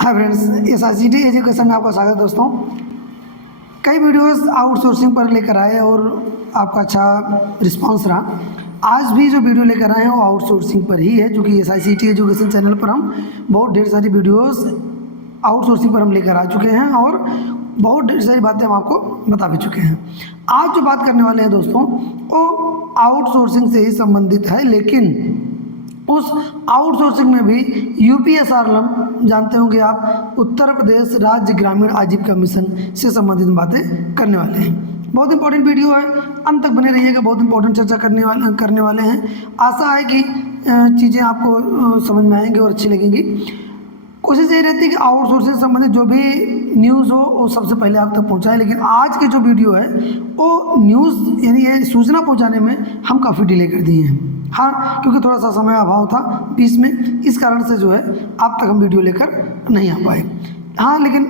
Hi friends, SRCT education में आपका स्वागत है दोस्तों। कई वीडियोस आउटसोर्सिंग पर लेकर आए और आपका अच्छा रिस्पांस रहा। आज भी जो वीडियो लेकर आए हैं वो आउटसोर्सिंग पर ही है, जो कि SRCT एजुकेशन चैनल पर हम बहुत ढेर सारी वीडियोस आउटसोर्सिंग पर हम लेकर आ चुके हैं और बहुत ढेर सारी बातें हम आपको बता भी चुके हैं। आज जो बात करने वाले हैं दोस्तों वो आउटसोर्सिंग से ही संबंधित है, लेकिन उस आउटसोर्सिंग में भी UPSRLM जानते होंगे आप, उत्तर प्रदेश राज्य ग्रामीण आजीविका मिशन से संबंधित बातें करने वाले हैं। बहुत इंपॉर्टेंट वीडियो है, अंत तक बने रहिएगा। बहुत इंपॉर्टेंट चर्चा करने वाले हैं। आशा है कि चीज़ें आपको समझ में आएंगी और अच्छी लगेंगी। कोशिश यही रहती है कि आउटसोर्सिंग से संबंधित जो भी न्यूज़ हो वो सबसे पहले आप तक पहुंचाएं, लेकिन आज की जो वीडियो है वो न्यूज़ यानी ये सूचना पहुंचाने में हम काफ़ी डिले कर दिए हैं। हाँ, क्योंकि थोड़ा सा समय अभाव था बीच में, इस कारण से जो है आप तक हम वीडियो लेकर नहीं आ पाए। हाँ, लेकिन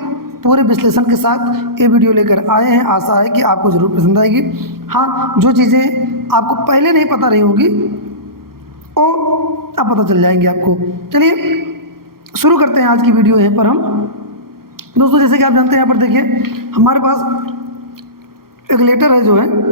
पूरे विश्लेषण के साथ ये वीडियो लेकर आए हैं। आशा है कि आपको ज़रूर पसंद आएगी। हाँ, जो चीज़ें आपको पहले नहीं पता रही होंगी वो अब पता चल जाएंगी आपको। चलिए शुरू करते हैं आज की वीडियो। यहाँ पर हम दोस्तों, जैसे कि आप जानते हैं, यहाँ पर देखिए हमारे पास एक लेटर है जो है,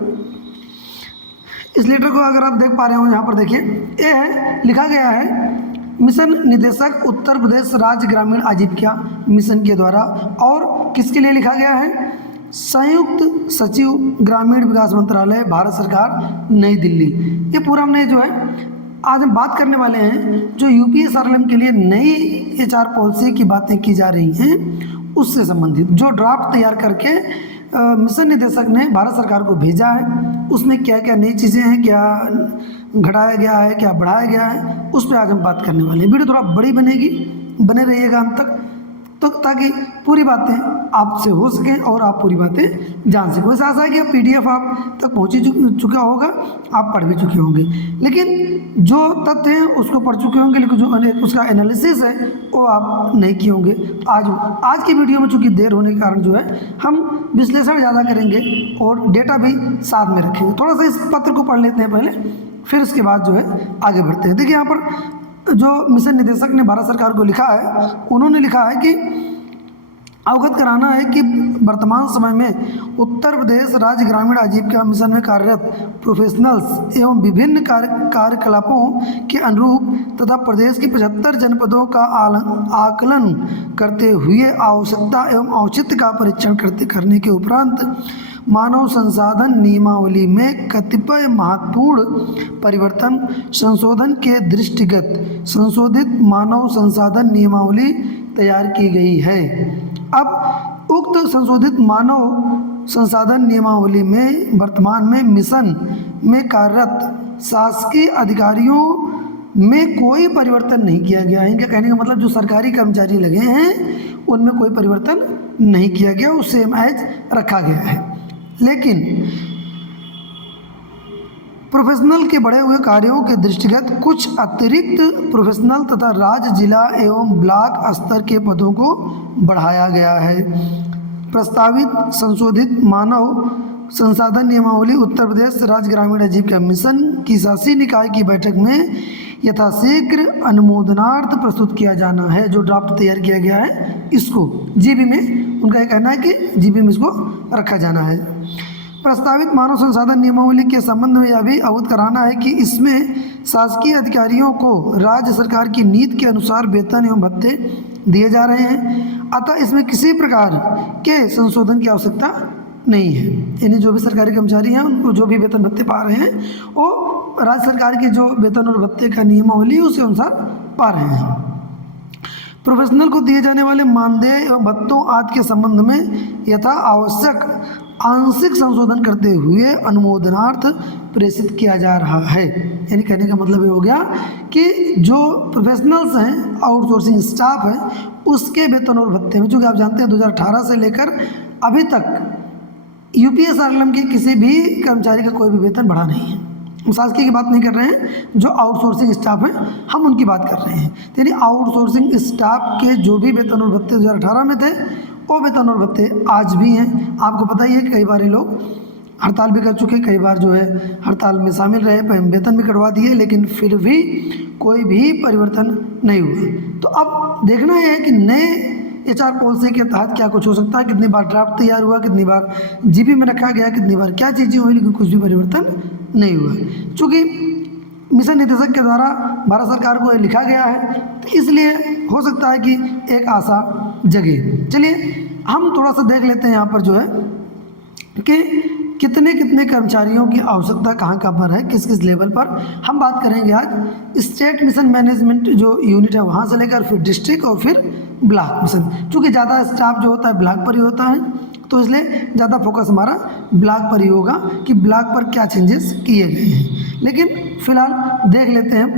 इस लेटर को अगर आप देख पा रहे हो यहाँ पर देखिए, ये है, लिखा गया है मिशन निदेशक उत्तर प्रदेश राज्य ग्रामीण आजीविका मिशन के द्वारा। और किसके लिए लिखा गया है? संयुक्त सचिव ग्रामीण विकास मंत्रालय, भारत सरकार, नई दिल्ली। ये पूरा हमने जो है आज हम बात करने वाले हैं, जो UPSRLM के लिए नई HR पॉलिसी की बातें की जा रही हैं उससे संबंधित जो ड्राफ्ट तैयार करके मिशन निदेशक ने भारत सरकार को भेजा है। उसमें क्या क्या नई चीज़ें हैं, क्या घटाया गया है, क्या बढ़ाया गया है, उस पर आज हम बात करने वाले हैं। वीडियो थोड़ा बड़ी बनेगी, बने रहिएगा अंत तक तो ताकि पूरी बातें आपसे हो सकें और आप पूरी बातें जान सकें। वैसे आशा है कि PDF आप तक पहुँच चुका होगा, आप पढ़ भी चुके होंगे, लेकिन जो तथ्य हैं उसको पढ़ चुके होंगे, लेकिन जो उसका एनालिसिस है वो आप नहीं किए होंगे। आज की वीडियो में चूँकि देर होने के कारण जो है हम विश्लेषण ज़्यादा करेंगे और डेटा भी साथ में रखेंगे। थोड़ा सा इस पत्र को पढ़ लेते हैं पहले, फिर उसके बाद जो है आगे बढ़ते हैं। देखिए यहाँ पर जो मिशन निदेशक ने भारत सरकार को लिखा है, उन्होंने लिखा है कि अवगत कराना है कि वर्तमान समय में उत्तर प्रदेश राज्य ग्रामीण आजीविका मिशन में कार्यरत प्रोफेशनल्स एवं विभिन्न कार्यकलापों के अनुरूप तथा प्रदेश की 75 जनपदों का आकलन करते हुए आवश्यकता एवं औचित्य का परीक्षण करने के उपरांत मानव संसाधन नियमावली में कतिपय महत्वपूर्ण परिवर्तन संशोधन के दृष्टिगत संशोधित मानव संसाधन नियमावली तैयार की गई है। अब उक्त संशोधित मानव संसाधन नियमावली में वर्तमान में मिशन में कार्यरत शासकीय अधिकारियों में कोई परिवर्तन नहीं किया गया है। इनका कहने का मतलब जो सरकारी कर्मचारी लगे हैं उनमें कोई परिवर्तन नहीं किया गया, वो सेम एज रखा गया है। लेकिन प्रोफेशनल के बढ़े हुए कार्यों के दृष्टिगत कुछ अतिरिक्त प्रोफेशनल तथा राज्य, जिला एवं ब्लॉक स्तर के पदों को बढ़ाया गया है। प्रस्तावित संशोधित मानव संसाधन नियमावली उत्तर प्रदेश राज्य ग्रामीण आजीविका मिशन की शासी निकाय की बैठक में यथाशीघ्र अनुमोदनार्थ प्रस्तुत किया जाना है। जो ड्राफ्ट तैयार किया गया है इसको GB में, उनका ये कहना है कि GB में इसको रखा जाना है। प्रस्तावित मानव संसाधन नियमावली के संबंध में यह भी अवगत कराना है कि इसमें शासकीय अधिकारियों को राज्य सरकार की नीति के अनुसार वेतन एवं भत्ते दिए जा रहे हैं, अतः इसमें किसी प्रकार के संशोधन की आवश्यकता नहीं है। यानी जो भी सरकारी कर्मचारी हैं उनको जो भी वेतन भत्ते पा रहे हैं वो राज्य सरकार के जो वेतन और भत्ते का नियमावली है उसके अनुसार पा रहे हैं। प्रोफेशनल को दिए जाने वाले मानदेय एवं भत्तों आदि के संबंध में यथा आवश्यक आंशिक संशोधन करते हुए अनुमोदनार्थ प्रेषित किया जा रहा है। यानी कहने का मतलब ये हो गया कि जो प्रोफेशनल्स हैं, आउटसोर्सिंग स्टाफ है, उसके वेतन और भत्ते में, चूँकि आप जानते हैं 2018 से लेकर अभी तक UPSRLM के किसी भी कर्मचारी का कोई भी वेतन बढ़ा नहीं है। हम शासकीय की बात नहीं कर रहे हैं, जो आउटसोर्सिंग स्टाफ है हम उनकी बात कर रहे हैं। यानी आउटसोर्सिंग स्टाफ के जो भी वेतन और भत्ते 2018 में थे वो वेतन और भत्ते आज भी हैं। आपको पता ही है कि कई बार ये लोग हड़ताल भी कर चुके, कई बार जो है हड़ताल में शामिल रहे, वेतन भी कटवा दिए, लेकिन फिर भी कोई भी परिवर्तन नहीं हुआ। तो अब देखना यह है कि नए HR पॉलिसी के तहत क्या कुछ हो सकता है, कितनी बार ड्राफ्ट तैयार हुआ, कितनी बार जीबी में रखा गया, कितनी बार क्या चीज़ें हुई, लेकिन कुछ भी परिवर्तन नहीं हुआ। चूँकि मिशन निदेशक के द्वारा भारत सरकार को ये लिखा गया है, तो इसलिए हो सकता है कि एक आशा जगे। चलिए हम थोड़ा सा देख लेते हैं यहाँ पर जो है कि कितने कितने कर्मचारियों की आवश्यकता कहाँ कहाँ पर है, किस किस लेवल पर। हम बात करेंगे आज स्टेट मिशन मैनेजमेंट जो यूनिट है वहाँ से लेकर फिर डिस्ट्रिक्ट और फिर ब्लॉक मिशन। चूँकि ज़्यादा स्टाफ जो होता है ब्लॉक पर ही होता है, तो इसलिए ज़्यादा फोकस हमारा ब्लॉक पर ही होगा कि ब्लॉक पर क्या चेंजेस किए गए हैं। लेकिन फिलहाल देख लेते हैं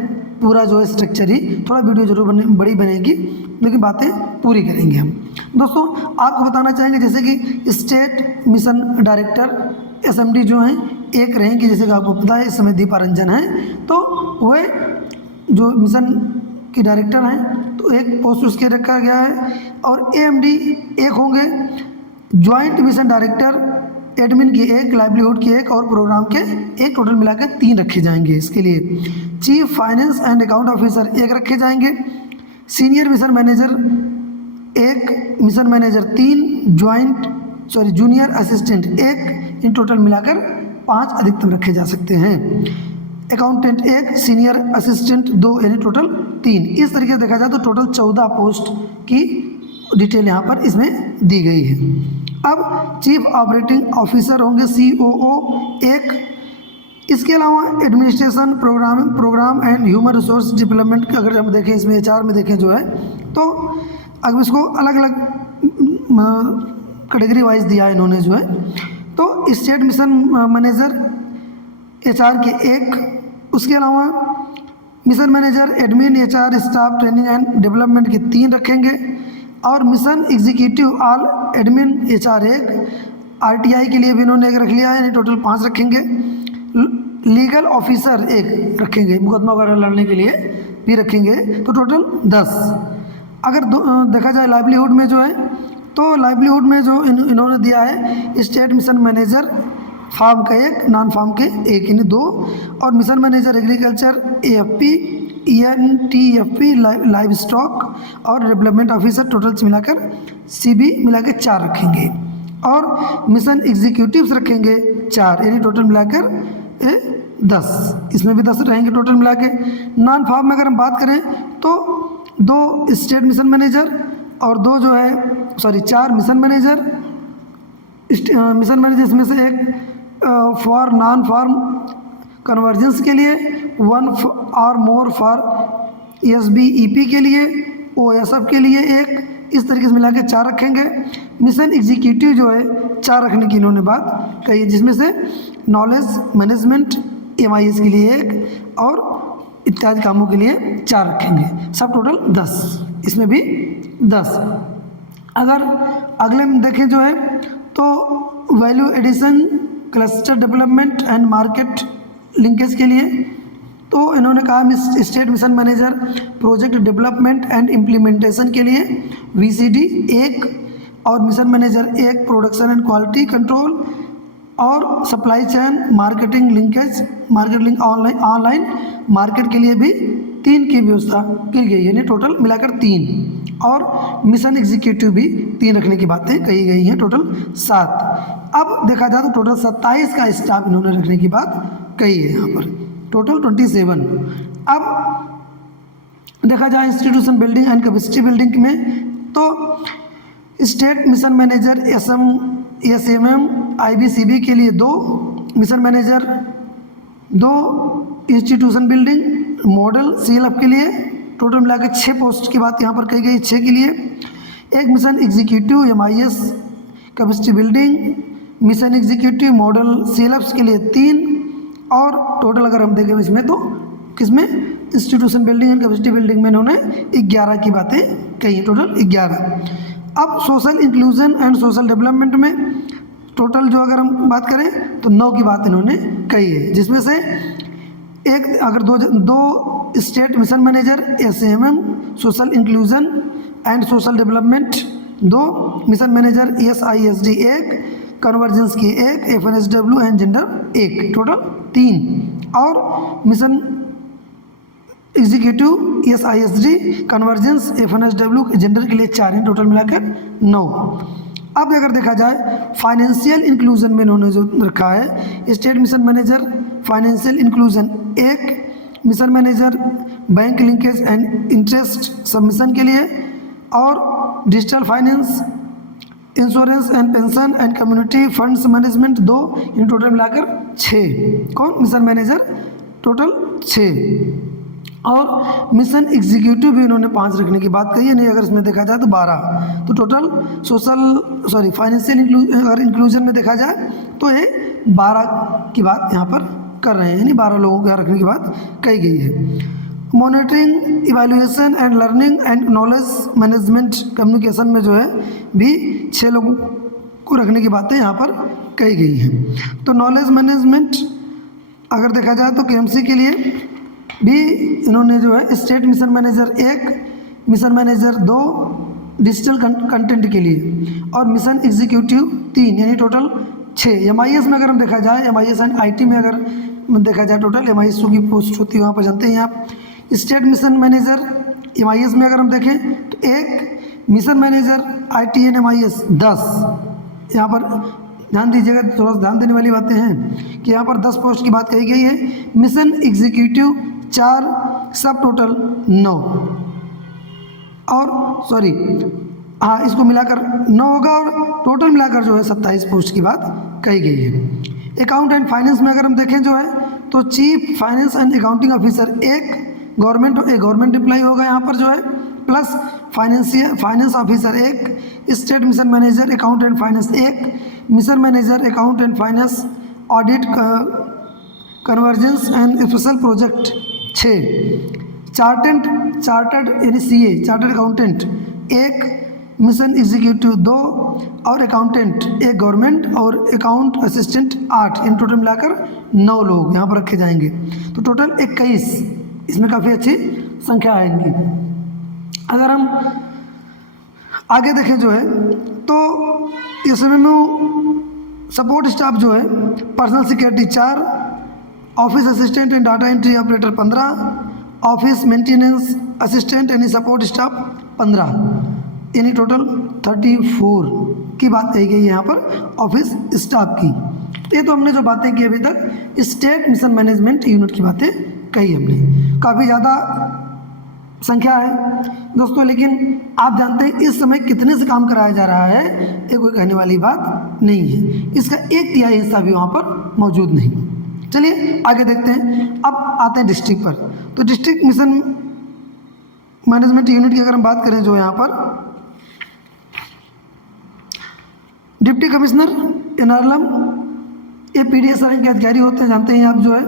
पूरा जो है स्ट्रक्चर ही, थोड़ा वीडियो जरूर बड़ी बनेगी लेकिन बातें पूरी करेंगे हम। दोस्तों आपको बताना चाहेंगे जैसे कि स्टेट मिशन डायरेक्टर SMD जो हैं एक रहेंगे, जैसे कि आपको पता है इस समय दीपा रंजन है, तो वह जो मिशन की डायरेक्टर हैं तो एक पोस्ट उसके रखा गया है। और AMD एक होंगे, ज्वाइंट मिशन डायरेक्टर एडमिन की एक, लाइवलीहुड की एक और प्रोग्राम के एक, टोटल मिलाकर 3 रखे जाएंगे। इसके लिए chief finance and account officer एक रखे जाएंगे, सीनियर मिशन मैनेजर एक, मिशन मैनेजर 3, जूनियर असिस्टेंट एक, इन टोटल मिलाकर 5 अधिकतम रखे जा सकते हैं। अकाउंटेंट एक, सीनियर असिस्टेंट 2, यानी टोटल 3। इस तरीके से देखा जाए तो टोटल 14 पोस्ट की डिटेल यहाँ पर इसमें दी गई है। अब चीफ ऑपरेटिंग ऑफिसर होंगे COO एक। इसके अलावा administration programme and human resource development अगर हम देखें, इसमें HR में देखें जो है, तो अगर इसको अलग अलग कैटेगरी वाइज दिया है इन्होंने जो है, तो स्टेट मिशन मैनेजर HR के एक, उसके अलावा mission manager admin HR staff training and development के 3 रखेंगे, और mission executive all admin HR एक, RTI के लिए भी इन्होंने एक रख लिया है, यानी टोटल 5 रखेंगे। लीगल ऑफिसर एक रखेंगे, मुकदमा वगैरह लड़ने के लिए भी रखेंगे, तो टोटल 10। अगर देखा जाए लाइवलीहुड में जो है, तो लाइवलीहुड में जो इन्होंने दिया है स्टेट मिशन मैनेजर फार्म का एक, नॉन फार्म के एक, यानी 2, और mission manager agriculture AFP ENTFP live stock और डेवलपमेंट ऑफिसर टोटल मिलाकर CB मिलाकर 4 रखेंगे, और मिशन एग्जीक्यूटिव्स रखेंगे 4, यानी टोटल मिलाकर 10। इसमें भी 10 रहेंगे टोटल मिला के। नॉन फार्म में अगर हम बात करें तो 2 स्टेट मिशन मैनेजर और 2 जो है 4 मिशन मैनेजर इसमें से एक फॉर नॉन फार्म कन्वर्जेंस के लिए, 1 और मोर फॉर SBEP के लिए, OSF के लिए एक, इस तरीके से मिला के 4 रखेंगे। मिशन एग्जीक्यूटिव जो है 4 रखने की इन्होंने बात कही, जिसमें से नॉलेज मैनेजमेंट MIS के लिए एक और इत्यादि कामों के लिए 4 रखेंगे, सब टोटल 10, इसमें भी 10। अगर अगले में देखें जो है तो value addition, cluster development and market linkage के लिए, तो इन्होंने कहा state mission manager project development and implementation के लिए VCD एक, और मिशन मैनेजर एक प्रोडक्शन एंड क्वालिटी कंट्रोल, और supply chain marketing linkage, market link online market के लिए भी 3 की व्यवस्था की गई, यानी टोटल मिलाकर 3, और मिशन एग्जीक्यूटिव भी 3 रखने की बातें कही गई हैं, टोटल 7। अब देखा जाए तो टोटल 27 का स्टाफ इन्होंने रखने की बात कही है यहाँ पर, टोटल 27। अब देखा जाए institution building and capacity building में, तो state mission manager SMM IBCB के लिए 2, mission manager 2, institution building model CLF के लिए टोटल मिलाकर 6 पोस्ट की बात यहाँ पर कही गई, 6 के लिए। एक mission executive MIS capacity building, mission executive model CLF के लिए 3, और टोटल अगर हम देखें इसमें तो किसमें institution building and capacity building में इन्होंने 11 की बातें कही है, टोटल 11। अब social inclusion and social development में टोटल जो अगर हम बात करें तो 9 की बात इन्होंने कही है, जिसमें से एक अगर दो state mission manager SMM social inclusion and social development 2, mission manager SISD 1, convergence की 1, FNSW एंड जेंडर 1, टोटल 3, और mission executive ESISD, convergence, FNSW, gender के लिए 4 हैं, टोटल मिलाकर 9। अब अगर देखा जाए फाइनेंशियल इंक्लूजन में इन्होंने जो रखा है, state mission manager financial inclusion 1, mission manager bank linkage and interest submission के लिए, और digital finance, insurance and pension and community funds management 2, in total मिलाकर 6। कौन? Mission manager, total 6। और मिशन एग्जीक्यूटिव भी इन्होंने 5 रखने की बात कही है, नहीं अगर इसमें देखा जाए तो 12। तो टोटल फाइनेंशियल अगर इंक्लूजन में देखा जाए तो ये 12 की बात यहाँ पर कर रहे हैं, यानी 12 लोगों को रखने की बात कही गई है। Monitoring, evaluation and learning and knowledge management communication में जो है भी 6 लोगों को रखने की बातें यहाँ पर कही गई हैं। तो नॉलेज मैनेजमेंट अगर देखा जाए तो KMC के लिए भी इन्होंने जो है state mission manager 1, mission manager 2 digital content के लिए, और मिशन एग्जीक्यूटिव 3, यानी टोटल 6। MIS में अगर हम देखा जाए, MIS एंड IT में अगर देखा जाए टोटल MIS की पोस्ट होती है, वहाँ पर जानते हैं आप। स्टेट मिशन मैनेजर MIS में अगर हम देखें तो 1, mission manager IT and MIS 10। यहाँ पर ध्यान दीजिएगा, थोड़ा सा ध्यान देने वाली बातें हैं कि यहाँ पर 10 पोस्ट की बात कही गई है। मिशन एग्जीक्यूटिव 4, सब टोटल 9, और इसको मिलाकर 9 होगा, और टोटल मिलाकर जो है 27 पोस्ट की बात कही गई है। अकाउंट एंड फाइनेंस में अगर हम देखें जो है तो chief finance and accounting officer 1, government employ होगा यहाँ पर जो है, plus finance officer 1, state mission manager account and finance 1, mission manager account and finance audit convergence and special project 6, chartered यानी CA chartered accountant 1, mission executive 2, और accountant 1 government, और account assistant 8, इन total मिलाकर 9 लोग यहाँ पर रखे जाएंगे। तो टोटल 21, इसमें काफ़ी अच्छी संख्या है इनकी। अगर हम आगे देखें जो है तो इसमें सपोर्ट स्टाफ जो है personal security 4, office assistant and data entry operator 15, office maintenance assistant यानी सपोर्ट स्टाफ 15, यानी टोटल 34 की बात कही गई है यहाँ पर ऑफिस स्टाफ की। ये तो हमने जो बातें की अभी तक स्टेट मिशन मैनेजमेंट यूनिट की बातें कही हमने, काफ़ी ज़्यादा संख्या है दोस्तों, लेकिन आप जानते हैं इस समय कितने से काम कराया जा रहा है, ये कोई कहने वाली बात नहीं है। इसका 1/3 हिस्सा भी वहाँ पर मौजूद नहीं। चलिए आगे देखते हैं। अब आते हैं डिस्ट्रिक्ट पर। तो डिस्ट्रिक्ट मिशन मैनेजमेंट यूनिट की अगर हम बात करें जो यहाँ पर डिप्टी कमिश्नर एर्नाकुलम, ये PDS रैंक के अधिकारी होते हैं, जानते हैं आप जो है,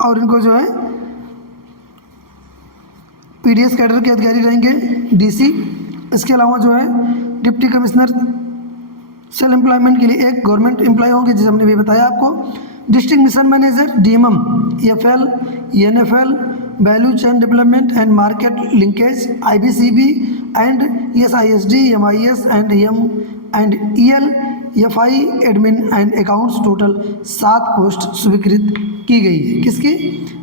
और इनको जो है PDS कैडर के अधिकारी रहेंगे DC। इसके अलावा जो है डिप्टी कमिश्नर सेल एम्प्लॉयमेंट के लिए 1 गवर्नमेंट एम्प्लॉय होंगे, जिसे हमने भी बताया आपको। District mission manager DMM, EFL, ENFL, value chain development and market linkage, IBCB and ESISD, MIS and EL, FI admin and accounts, total 7 post स्वीकृत की गई है। किसकी?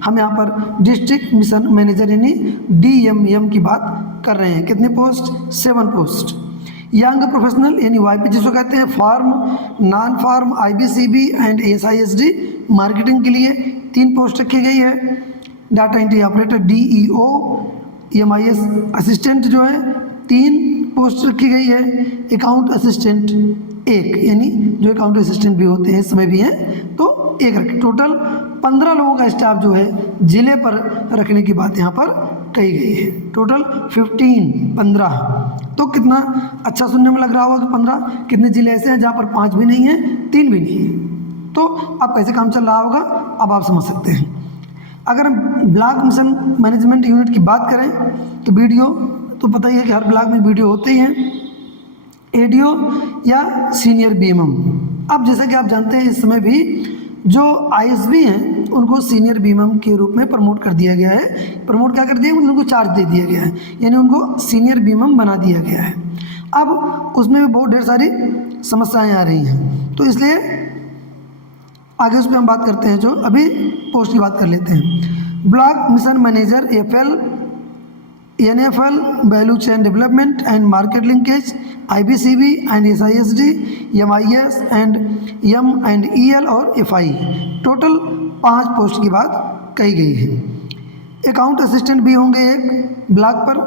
हम यहाँ पर डिस्ट्रिक्ट मिशन मैनेजर यानी DMM की बात कर रहे हैं। कितने पोस्ट? 7 पोस्ट। यंग प्रोफेशनल यानी YP जिसको कहते हैं, farm, non farm, IBCB and ESISD marketing के लिए 3 पोस्ट रखी गई है। Data entry operator DEO, MIS assistant जो है 3 पोस्ट रखी गई है। अकाउंट असिस्टेंट 1, यानी जो अकाउंट असिस्टेंट भी होते हैं इस समय भी हैं तो 1 रखें। टोटल 15 लोगों का स्टाफ जो है जिले पर रखने की बात यहाँ पर कही गई है। टोटल 15। तो कितना अच्छा सुनने में लग रहा होगा कि 15। कितने जिले ऐसे हैं जहाँ पर 5 भी नहीं है, 3 भी नहीं है, तो अब कैसे काम चल रहा होगा अब आप समझ सकते हैं। अगर हम ब्लॉक मिशन मैनेजमेंट यूनिट की बात करें तो वीडियो तो पता ही है कि हर ब्लॉक में वीडियो होते ही हैं, ADO या सीनियर BMM। अब जैसा कि आप जानते हैं इस समय भी जो ISB हैं उनको सीनियर BMM के रूप में प्रमोट कर दिया गया है। प्रमोट क्या कर दिया? उनको चार्ज दे दिया गया है, यानी उनको सीनियर BMM बना दिया गया है। अब उसमें भी बहुत ढेर सारी समस्याएं आ रही हैं, तो इसलिए आगे उस पर हम बात करते हैं। जो अभी पोस्ट की बात कर लेते हैं। Block mission manager FL, NFL, value chain development and market linkage, IBCB and SISD, MIS and M and EL और एफआई। टोटल 5 पोस्ट की बात कही गई है। अकाउंट असिस्टेंट भी होंगे एक ब्लॉक पर,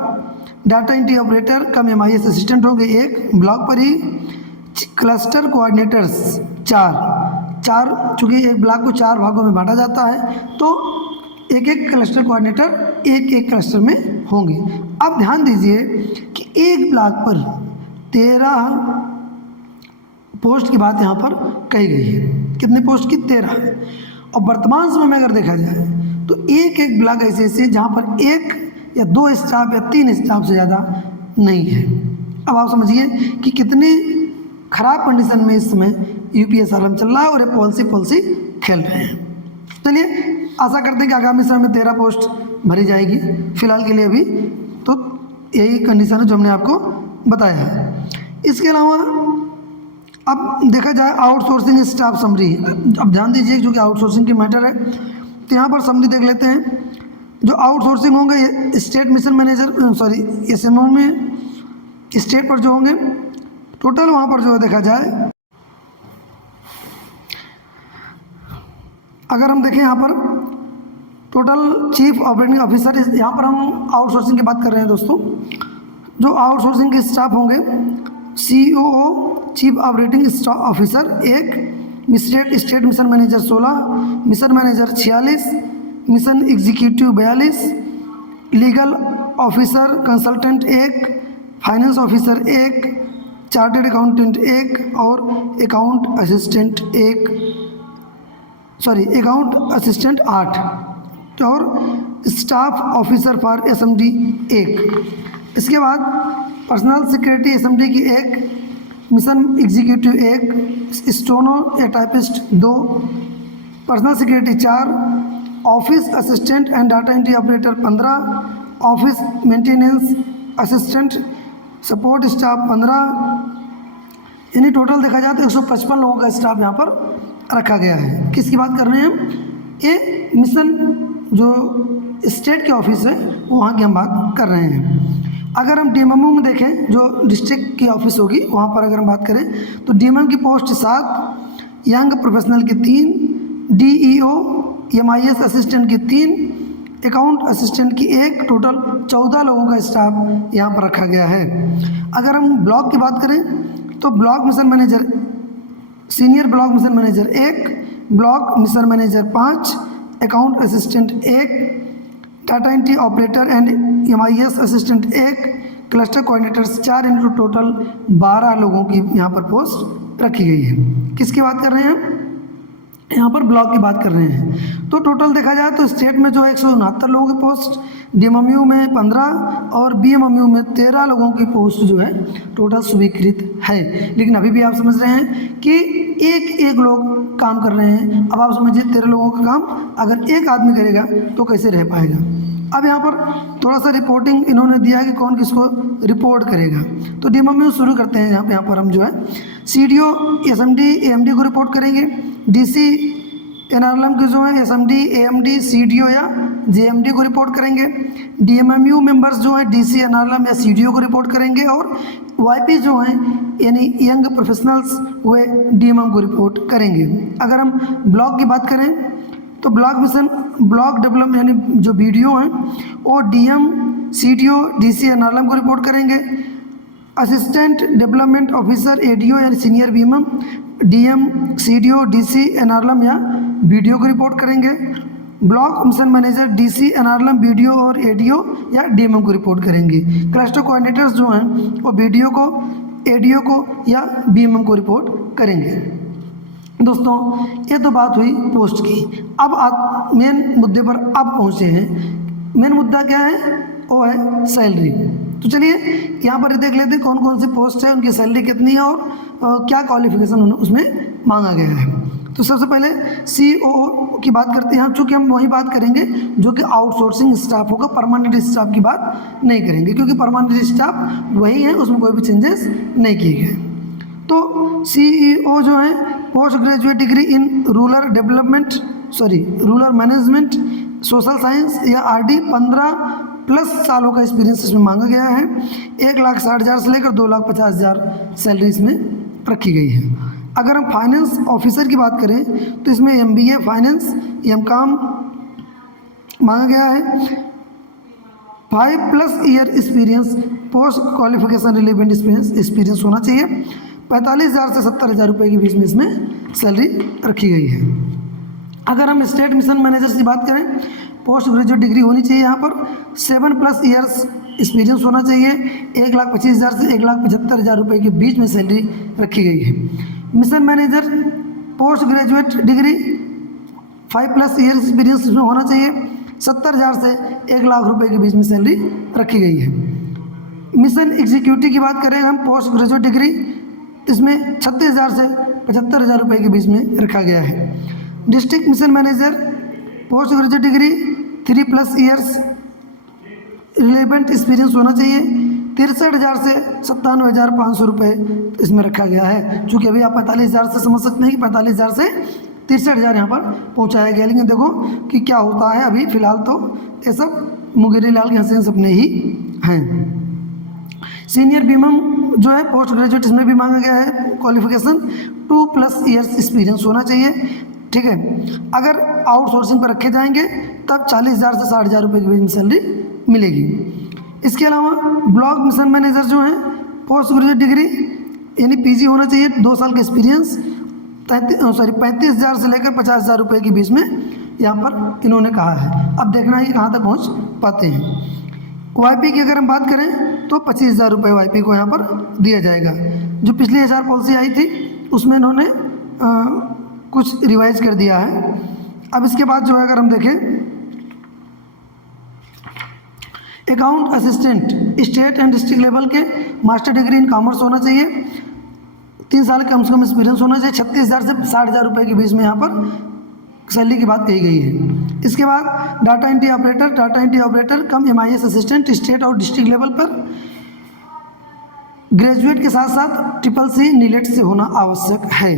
डाटा एंट्री ऑपरेटर कम एमआईएस असिस्टेंट होंगे एक ब्लॉक पर ही, क्लस्टर कोऑर्डिनेटर्स 4 चूँकि एक ब्लॉक को 4 भागों में बांटा जाता है तो एक एक क्लस्टर कोऑर्डिनेटर एक एक क्लस्टर में होंगे। अब ध्यान दीजिए कि एक ब्लॉक पर 13 पोस्ट की बात यहाँ पर कही गई है। कितने पोस्ट की? 13। और वर्तमान समय में अगर देखा जाए तो एक एक ब्लॉक ऐसे ऐसे जहाँ पर 1 या 2 स्टाफ या 3 स्टाफ से ज़्यादा नहीं है। अब आप समझिए कि कितनी खराब कंडीशन में इस समय यूपीएसआरएम चल रहा है और ये पॉलिसी खेल रहे हैं। चलिए आशा करते हैं कि आगामी समय में 13 पोस्ट भरी जाएगी। फिलहाल के लिए अभी तो यही कंडीशन है जो हमने आपको बताया है। इसके अलावा अब देखा जाए आउटसोर्सिंग स्टाफ समरी। अब ध्यान दीजिए क्योंकि आउटसोर्सिंग की मैटर है तो यहाँ पर समरी देख लेते हैं। जो आउटसोर्सिंग होंगे स्टेट मिशन मैनेजर एसएमओ में स्टेट पर जो होंगे टोटल वहाँ पर जो है देखा जाए अगर हम देखें यहाँ पर टोटल चीफ ऑपरेटिंग ऑफिसर, यहाँ पर हम आउटसोर्सिंग की बात कर रहे हैं दोस्तों। जो आउटसोर्सिंग के स्टाफ होंगे COO chief operating officer 1, state mission manager 16, mission manager 46, mission executive 42, legal officer consultant 1, finance officer 1, chartered accountant 1 और अकाउंट असिस्टेंट 8 और स्टाफ ऑफिसर फॉर एसएमडी 1। इसके बाद पर्सनल सिक्योरिटी एसएमडी की 1, मिशन एग्जीक्यूटिव 1, स्टोनो या typist 2, personal security 4, office assistant and data entry operator 15, office maintenance assistant support staff 15, यानी total देखा जाए तो 155 लोगों का स्टाफ यहाँ पर रखा गया है। किसकी बात कर रहे हैं हम? ये मिशन जो स्टेट के ऑफिस है वहाँ की हम बात कर रहे हैं। अगर हम डीएमएमओ में देखें जो डिस्ट्रिक्ट की ऑफिस होगी वहाँ पर अगर हम बात करें तो डीएमएम की पोस्ट 7, यंग प्रोफेशनल की 3, डीईओ एमआईएस असिस्टेंट की 3, अकाउंट असिस्टेंट की 1, टोटल 14 लोगों का स्टाफ यहाँ पर रखा गया है। अगर हम ब्लॉक की बात करें तो block mission manager senior block mission manager 1, block mission manager 5, account assistant 1, data entry operator and MIS assistant 1, cluster coordinators 4, into total 12 लोगों की यहाँ पर पोस्ट रखी गई है। किसकी बात कर रहे हैं हम? यहाँ पर ब्लॉक की बात कर रहे हैं। तो टोटल देखा जाए तो स्टेट में जो 169 लोगों की पोस्ट, डीएमएमयू में 15 और बीएमएमयू में 13 लोगों की पोस्ट जो है टोटल स्वीकृत है। लेकिन अभी भी आप समझ रहे हैं कि एक लोग काम कर रहे हैं। अब आप समझिए 13 लोगों का काम अगर एक आदमी करेगा तो कैसे रह पाएगा। अब यहाँ पर थोड़ा सा रिपोर्टिंग इन्होंने दिया है कि कौन किसको रिपोर्ट करेगा। तो डीएमएमयू शुरू करते हैं। यहाँ पर हम जो है सीडीओ एसएमडी एएमडी को रिपोर्ट करेंगे, डीसी एनआरएलएम के जो है एसएमडी एएमडी सीडीओ या जेएमडी को रिपोर्ट करेंगे। डीएमएमयू मेंबर्स जो है डीसी एनआरएलएम या सीडीओ को रिपोर्ट करेंगे और वाईपी जो हैं यानी यंग प्रोफेशनल्स वे डीएमएम को रिपोर्ट करेंगे। अगर हम ब्लॉक की बात करें तो ब्लॉक मिशन ब्लॉक डेवलपमेंट यानी जो बीडीओ हैं वो डीएम सीडीओ डीसी एनआरएलएम को रिपोर्ट करेंगे। असिस्टेंट डेवलपमेंट ऑफिसर एडीओ यानी senior BMM DM CDO DC NRLM या बीडीओ को रिपोर्ट करेंगे। Block mission manager DC NRLM BDO और एडीओ या डीएमएम को रिपोर्ट करेंगे। क्लस्टर कोऑर्डिनेटर्स जो हैं वो बीडीओ को एडीओ को या बीएमएम को रिपोर्ट करेंगे। दोस्तों ये तो बात हुई पोस्ट की। अब आप मेन मुद्दे पर अब पहुँचे हैं। मेन मुद्दा क्या है? वो है सैलरी। तो चलिए यहाँ पर देख लेते हैं कौन कौन सी पोस्ट है, उनकी सैलरी कितनी है और क्या क्वालिफिकेशन उसमें मांगा गया है। तो सबसे पहले सीओओ की बात करते हैं। चूँकि हम वही बात करेंगे जो कि आउटसोर्सिंग स्टाफ होगा, परमानेंट स्टाफ की बात नहीं करेंगे क्योंकि परमानेंट स्टाफ वही है, उसमें कोई भी चेंजेस नहीं किए गए। तो सीईओ जो है post graduate degree in rural management social science या आरडी 15+ सालों का एक्सपीरियंस इसमें मांगा गया है। 1,60,000 से लेकर 2,50,000 सैलरी इसमें रखी गई है। अगर हम फाइनेंस ऑफिसर की बात करें तो इसमें MBA फाइनेंस MCOM मांगा गया है। 5+ year experience post qualification relevant experience होना चाहिए। 45,000 से 70,000 रुपये के बीच में इसमें सैलरी रखी गई है। अगर हम स्टेट मिशन मैनेजर की बात करें, पोस्ट ग्रेजुएट डिग्री होनी चाहिए यहाँ पर। 7+ ईयर्स एक्सपीरियंस होना चाहिए। 1,25,000 से 1,75,000 रुपये के बीच में सैलरी रखी गई है। Mission manager post graduate degree 5+ year experience इसमें होना चाहिए। 70,000 से 1,00,000 रुपये के बीच में सैलरी रखी गई है। मिशन एग्जीक्यूटिव की बात करें हम, पोस्ट ग्रेजुएट डिग्री, इसमें 36,000 से 75,000 रुपये के बीच में रखा गया है। District mission manager post graduate degree 3+ years relevant experience होना चाहिए। 63,000 से 97,500 रुपये इसमें रखा गया है। चूँकि अभी आप 45,000 से समझ सकते हैं कि 45,000 से 63,000 यहाँ पर पहुँचाया गया। लेकिन देखो कि क्या होता है, अभी फ़िलहाल तो ये सब मुंगेरी लाल के हसीन सपने ही हैं। सीनियर बीमम जो है पोस्ट ग्रेजुएट, इसमें भी मांगा गया है क्वालिफिकेशन 2+ ईयर्स एक्सपीरियंस होना चाहिए। ठीक है। अगर आउटसोर्सिंग पर रखे जाएंगे तब 40,000 से 60,000 रुपये के बीच में सैलरी मिलेगी। इसके अलावा ब्लॉक मिशन मैनेजर जो हैं, पोस्ट ग्रेजुएट डिग्री यानी PG होना चाहिए, 2 साल का एक्सपीरियंस। 35,000 से लेकर 50,000 रुपये के बीच में यहाँ पर इन्होंने कहा है। अब देखना है कि कहाँ तक पहुँच पाते हैं। YP की अगर हम बात करें तो 25,000 रुपये YP को यहाँ पर दिया जाएगा। जो पिछली HR पॉलिसी आई थी उसमें इन्होंने कुछ रिवाइज कर दिया है। अब इसके बाद जो है अगर हम देखें, account assistant state and district level के मास्टर डिग्री इन कॉमर्स होना चाहिए। 3 साल कम से कम एक्सपीरियंस होना चाहिए। 36,000 से 60,000 रुपये के बीच में यहाँ पर सैलरी की बात कही गई है। इसके बाद डाटा एंट्री ऑपरेटर कम MIS असिस्टेंट स्टेट और डिस्ट्रिक्ट लेवल पर ग्रेजुएट के साथ साथ CCC नीलेट से होना आवश्यक है।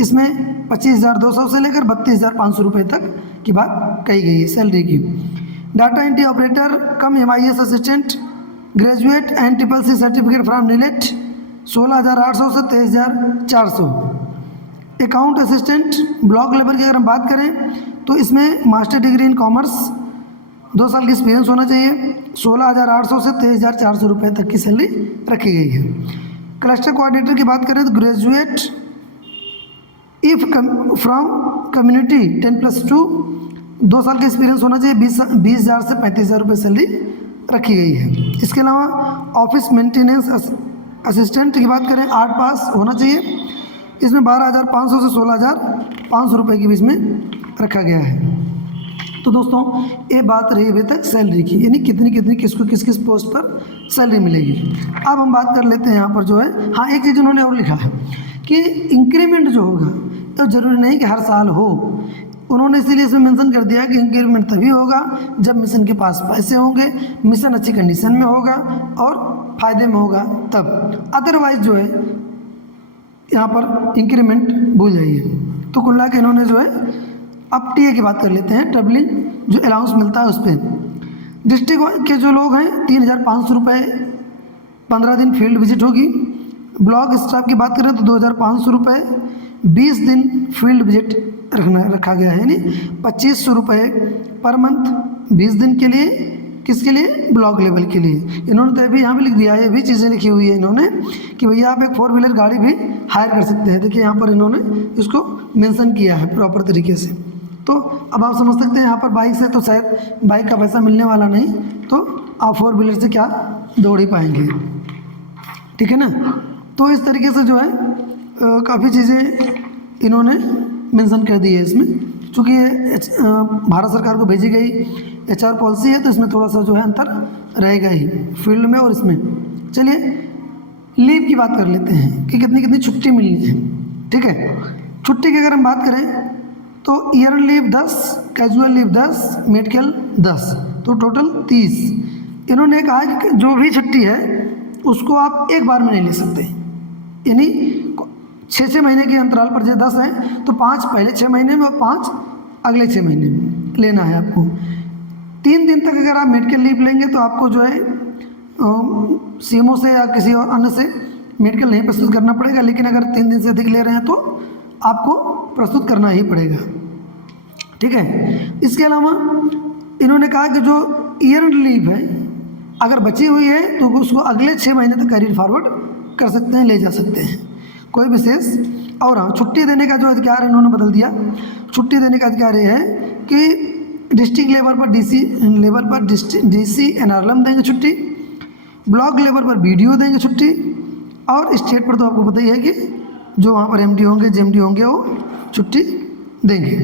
इसमें 25,200 से लेकर 32,500 रुपये तक की बात कही गई है सैलरी की। Data entry operator come MIS assistant graduate and CCC certificate from नीलेट 16,800 से 23,400। अकाउंट असिस्टेंट ब्लॉक लेवल की अगर हम बात करें तो इसमें मास्टर डिग्री इन कॉमर्स 2 साल की एक्सपीरियंस होना चाहिए। 16,800 से 23,400 रुपये तक की सैलरी रखी गई है। क्लस्टर कोऑर्डिनेटर की बात करें तो ग्रेजुएट इफ फ्रॉम कम्युनिटी 10+2 2 साल का एक्सपीरियंस होना चाहिए। 20,000 से 35,000 रुपये सैलरी रखी गई है। इसके अलावा ऑफिस मेंटेनेंस असिस्टेंट की बात करें 8 पास होना चाहिए। इसमें 12,500 से 16,500 रुपये के बीच में रखा गया है। तो दोस्तों ये बात रही अभी तक सैलरी की, यानी कितनी किसको किस किस पोस्ट पर सैलरी मिलेगी। अब हम बात कर लेते हैं यहाँ पर जो है, हाँ एक चीज़ उन्होंने और लिखा है कि इंक्रीमेंट जो होगा तो ज़रूरी नहीं कि हर साल हो। उन्होंने इसीलिए इसमें मेंशन कर दिया कि इंक्रीमेंट तभी होगा जब मिशन के पास पैसे होंगे, मिशन अच्छी कंडीशन में होगा और फ़ायदे में होगा तब। अदरवाइज जो है यहाँ पर इंक्रीमेंट भूल जाइए। तो कुल मिला के इन्होंने जो है, अब TA की बात कर लेते हैं, ट्रेवलिंग जो अलाउंस मिलता है उस पर। डिस्ट्रिक्ट के जो लोग हैं 3,500 रुपये 15 दिन फील्ड विजिट होगी। ब्लॉक स्टाफ की बात करें तो 2,500 रुपये 20 दिन फील्ड विजिट रखा गया है, यानी 2,500 रुपये पर मंथ 20 दिन के लिए। किसके लिए? ब्लॉक लेवल के लिए। इन्होंने तो अभी यहाँ भी लिख दिया है, ये भी चीज़ें लिखी हुई है इन्होंने कि भैया आप एक 4 व्हीलर गाड़ी भी हायर कर सकते हैं। देखिए यहाँ पर इन्होंने इसको मेंशन किया है प्रॉपर तरीके से। तो अब आप समझ सकते हैं यहाँ पर बाइक से तो शायद बाइक का पैसा मिलने वाला नहीं, तो आप 4 व्हीलर से क्या दौड़ ही पाएंगे। ठीक है ना। तो इस तरीके से जो है काफ़ी चीज़ें इन्होंने मेंशन कर दी है इसमें। चूँकि ये भारत सरकार को भेजी गई HR पॉलिसी है तो इसमें थोड़ा सा जो है अंतर रहेगा ही फील्ड में और इसमें। चलिए लीव की बात कर लेते हैं कि कितनी छुट्टी मिलनी है। ठीक है। छुट्टी की अगर हम बात करें तो year leave 10, casual leave 10, medical 10, तो टोटल 30। इन्होंने कहा कि जो भी छुट्टी है उसको आप एक बार में नहीं ले सकते, यानी 6 महीने के अंतराल पर जैसे 10 हैं तो 5 पहले 6 महीने में और 5 अगले 6 महीने में लेना है आपको। 3 दिन तक अगर आप मेडिकल लीव लेंगे तो आपको जो है सीएमओ से या किसी और अन्य से मेडिकल नहीं प्रस्तुत करना पड़ेगा, लेकिन अगर 3 दिन से अधिक ले रहे हैं तो आपको प्रस्तुत करना ही पड़ेगा। ठीक है। इसके अलावा इन्होंने कहा कि जो ईयर लीव है अगर बची हुई है तो उसको अगले 6 महीने तक कैरी फॉरवर्ड कर सकते हैं, ले जा सकते हैं, कोई विशेष। और हाँ, छुट्टी देने का जो अधिकार है इन्होंने बदल दिया। छुट्टी देने का अधिकार ये है कि डिस्ट्रिक्ट लेवल पर डीसी एनआरएलएम देंगे छुट्टी, ब्लॉक लेवल पर बीडीओ देंगे छुट्टी, और स्टेट पर तो आपको पता ही है कि जो वहाँ पर एमडी होंगे जेएमडी होंगे वो छुट्टी देंगे।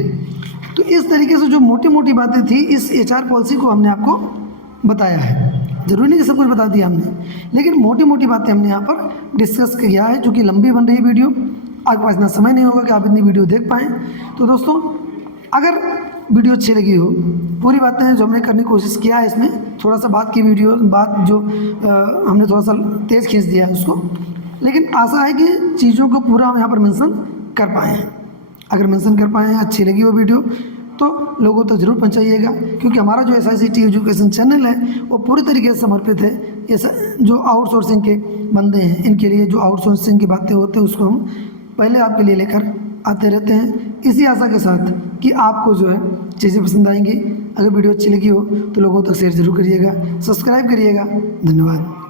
तो इस तरीके से जो मोटी मोटी बातें थी इस एचआर पॉलिसी को हमने आपको बताया है। ज़रूरी नहीं कि सब कुछ बता दिया हमने, लेकिन मोटी मोटी बातें हमने यहाँ पर डिस्कस किया है। चूँकि लंबी बन रही वीडियो, आपके पास इतना समय नहीं होगा कि आप इतनी वीडियो देख पाएँ। तो दोस्तों, अगर वीडियो अच्छी लगी हो, पूरी बातें हैं जो हमने करने की कोशिश किया है, इसमें थोड़ा सा बात जो हमने थोड़ा सा तेज़ खींच दिया है उसको, लेकिन आशा है कि चीज़ों को पूरा हम यहाँ पर मेंशन कर पाए हैं। अगर मेंशन कर पाए हैं, अच्छी लगी वो वीडियो, तो लोगों तक जरूर पहुँचाइएगा, क्योंकि हमारा जो SICT एजुकेशन चैनल है वो पूरी तरीके से समर्पित है ये जो आउटसोर्सिंग के बंदे हैं इनके लिए। जो आउटसोर्सिंग की बातें होती हैं उसको हम पहले आपके लिए लेकर आते रहते हैं, इसी आशा के साथ कि आपको जो है चीज़ें पसंद आएंगी। अगर वीडियो अच्छी लगी हो तो लोगों तक शेयर जरूर करिएगा, सब्सक्राइब करिएगा। धन्यवाद।